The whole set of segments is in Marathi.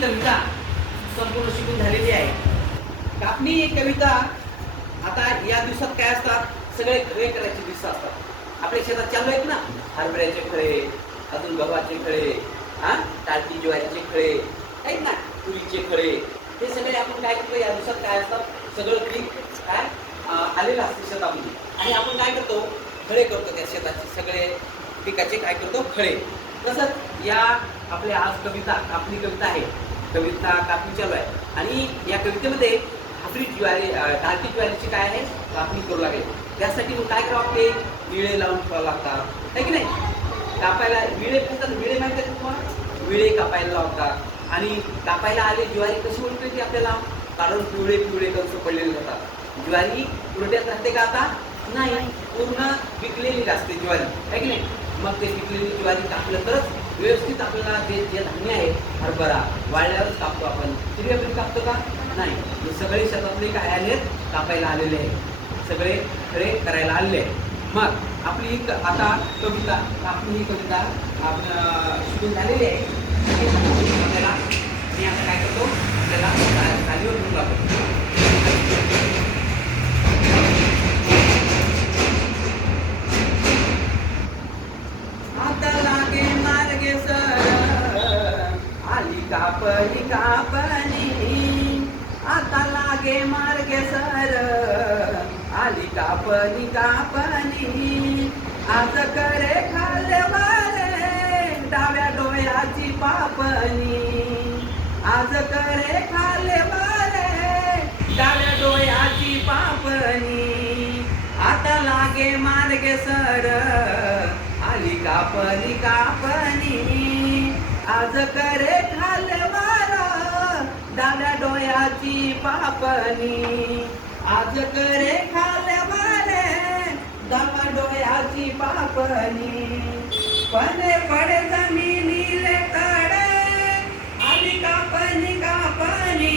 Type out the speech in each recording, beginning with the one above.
कविता संपूर्ण शिकून झालेली आहे. कापणी ही कविता आता या दिवसात काय असतात, सगळे खळे करायचे दिवस असतात. आपल्या शेतात चालू आहेत ना, हरभऱ्याचे खळे, अजून गव्हाचे खळे, टाळकी ज्वारीचे खळे आहेत ना, तुरीचे खळे, हे सगळे आपण काय करतो या दिवसात काय असतात, सगळं पीक काय आलेलं असतं शेतामध्ये आणि आपण काय करतो, खळे करतो त्या शेताचे सगळे पिकाचे काय करतो, खळे. तसंच या आपल्या आज कविता कापणी कविता आहे, कविता कापणी चालू आहे आणि या कवितेमध्ये आपली ज्वारी टाळकी ज्वारीची काय आहे, कापणी करू लागेल. त्यासाठी मग काय करावं, ते विळे लावून ठेवावं लागतात, है की नाही. कापायला विळे असतात, विळे माहिती आहे तुम्हाला, विळे कापायला लावतात आणि कापायला आले ज्वारी कशी ओळखायची आपल्याला, काढून पिवळे पिवळे कंस पडलेले जातात. ज्वारी उलट्यात राहते का आता, नाही, पूर्ण पिकलेली असते ज्वारी, है की नाही. मग ते पिकलेली ज्वारी कापलं तरच व्यवस्थित आपल्याला ते जे धान्य आहे हरभरा वाळल्यावरच कापतो आपण, हिरव्यापणी कापतो का, नाही. सगळे शेतातले काय आले, कापायला आलेले आहे, सगळे खरे करायला आलेले आहे. मग आपली आता कविता कापणी ही कविता आपण शिकून झालेली आहे. आपल्याला मी आता काय करतो, आपल्याला खालीवर घेऊन लागतो. कापणी कापणी आता लागे मार्गे सर, आली कापणी कापणी, आज करे खाल्लेवारे डाव्या डोळ्याची पापणी, आज करे खाल्लेवारे डाव्या डोळ्याची पापणी, आता लागे मार्गे सर, आली कापणी कापणी, आज करे खाल्लेवारा डाव्या डोळ्याची पापणी, आज करे खाल्लेवारे डाव्या डोळ्याची पापणी, पणे पडे जमिनीले तडे आली कापणी कापणी,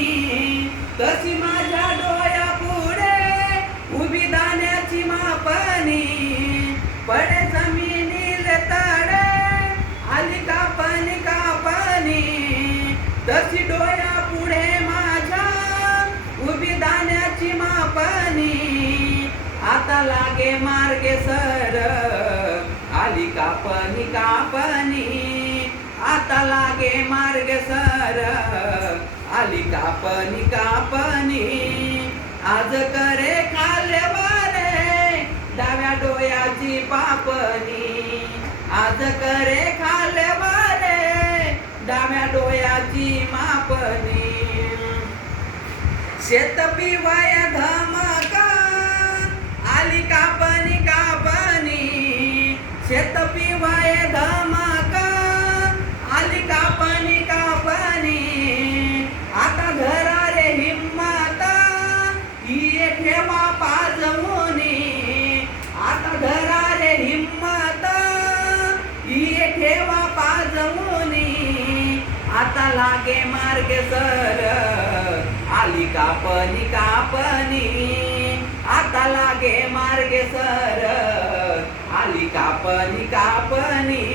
तशी माझ्या डोळ्या पुढे उभी दाण्याची मापणी, पडे जमिनीले तडे आली कापणी कापणी, तशी डोळ्या पुढे माझ्या उभी दाण्याची मापणी, आता लागे मार्गे सर, आली कापणी कापणी, आता लागे मार्गे सर, आली कापणी कापणी, आज करे खाल्लेवारे डाव्या डोळ्याची पापणी, आज करे खाल्लेवारे डाव्या डोळ्याची मापणी, शेत पिवाय धमका आली कापणी कापणी, शेत पिवाय धमका आली कापणी कापणी, आता घरा रे हिम्मता ही ठेवा पाजमुनी, आता घरा रे हिम्मता ही ठेवा पाजमुनी, आता लागे मार्गे सर, आली कापणी कापणी, आता लागे मार्गे सर, आली कापणी कापणी,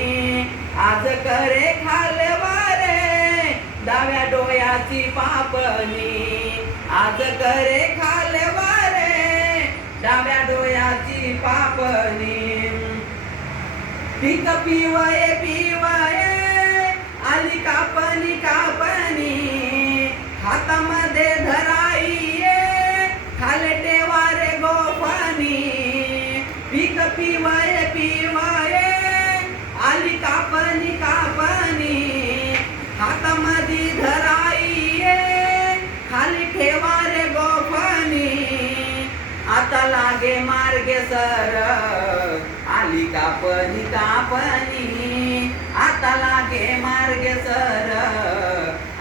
आज करे खाल्लेवारे डाव्या डोळ्याची पापणी, आज करे खाल्लेवारे डाव्या डोळ्याची पापणी, पीक पिवये पिवये आली कापणी कापणी, हातामध्ये धराईये खाले टेवारे गोफणी, पीक पिवये पिवये आली कापणी कापणी, हातामध्ये धराईये खाली ठेवारे गोफणी, आता लागे मार्गे सर, आली कापणी कापणी, आता लागे मार्गे सर,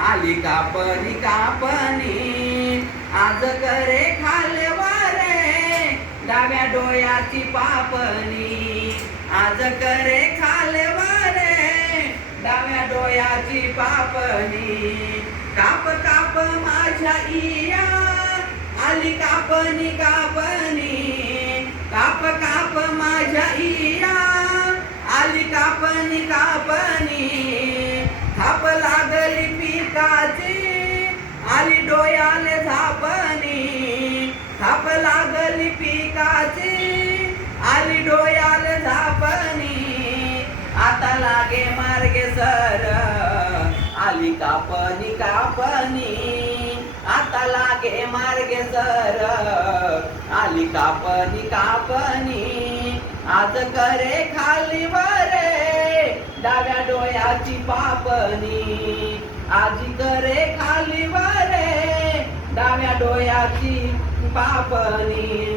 आली कापणी कापणी, आज करे खाल्लेवारे डाव्या डोळ्याची पापणी, आज करे खाल्लेवारे डाव्या डोळ्याची पापणी, काप काप माझ्या इया आली कापणी कापणी, काप काप माझ्या इया आली कापणी कापणी, थाप लागली पीक पिकाची आली डोयाले झापणी थाप लागली पिकाची आली डोयाले झापणी आता लागे मार्गे सर आली कापणी कापणी आता लागे मार्गे सर आली कापणी कापणी आज करे खाली वरे डाव्या डोयाची पापणी आजी करे खाली वरे डाव्या डोयाची पापणी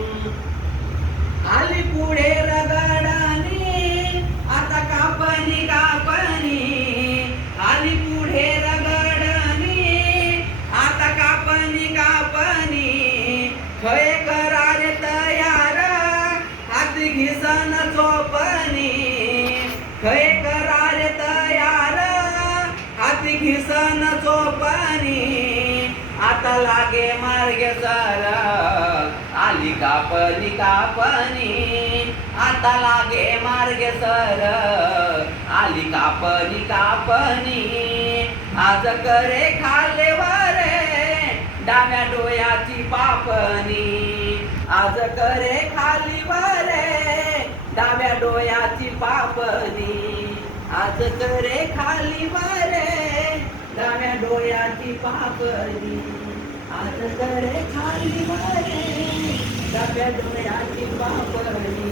आली पुढे रगडानी आता कापणी कापणी आली पुढे रगडानी आता कापणी कापणी खय करारे तयार हाती घिसन चोपणी खय करारे तयार हाती घिसन चोपणी आता लागे मार्गे सर आली कापणी कापणी आता लागे मार्गे सर आली कापणी कापणी आज करे खाले वरे डाव्या डोयाची पापणी आज करे खाली वरे डाव्या डोयाची पापणी आज करे खाली वरे डाव्या डोयाची पापणी आज करे खाली वरे डाव्या डोयाची पापणी.